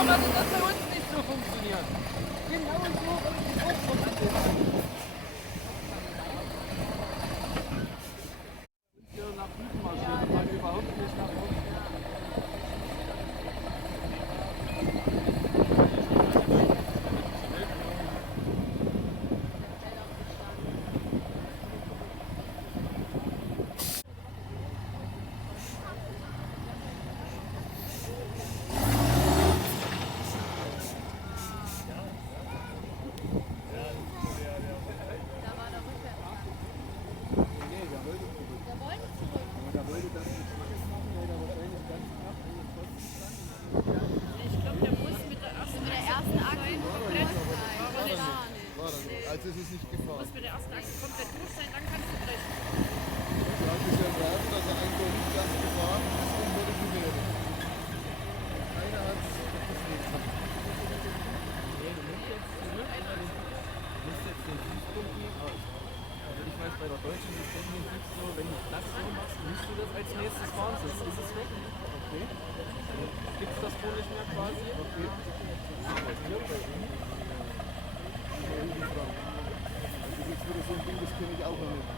Warum hat das bei uns nicht so funktioniert? Genau so wollte ich auch funktionieren. Hier nach Süden marschiert, man überhaupt nicht nach Osten. Also es ist nicht gefahren. Du musst mit der ersten Achse komplett durch sein, dann kannst du brechen. Das hat sich ja werden, dass er eigentlich nicht ganz gefahren ist und wurde gewählt. Keiner hat es gesehen. Nee, du musst jetzt zurück und dann du musst jetzt den Fußpunkt nehmen. Also ich weiß, bei der deutschen Bestätigung gibt es so, wenn du das so machst, musst du das als nächstes fahren, sonst ist es weg. Okay. Dann gibt es das wohl nicht mehr quasi. Okay. Also jetzt wieder so ein Ding, das kenne ich auch noch nicht.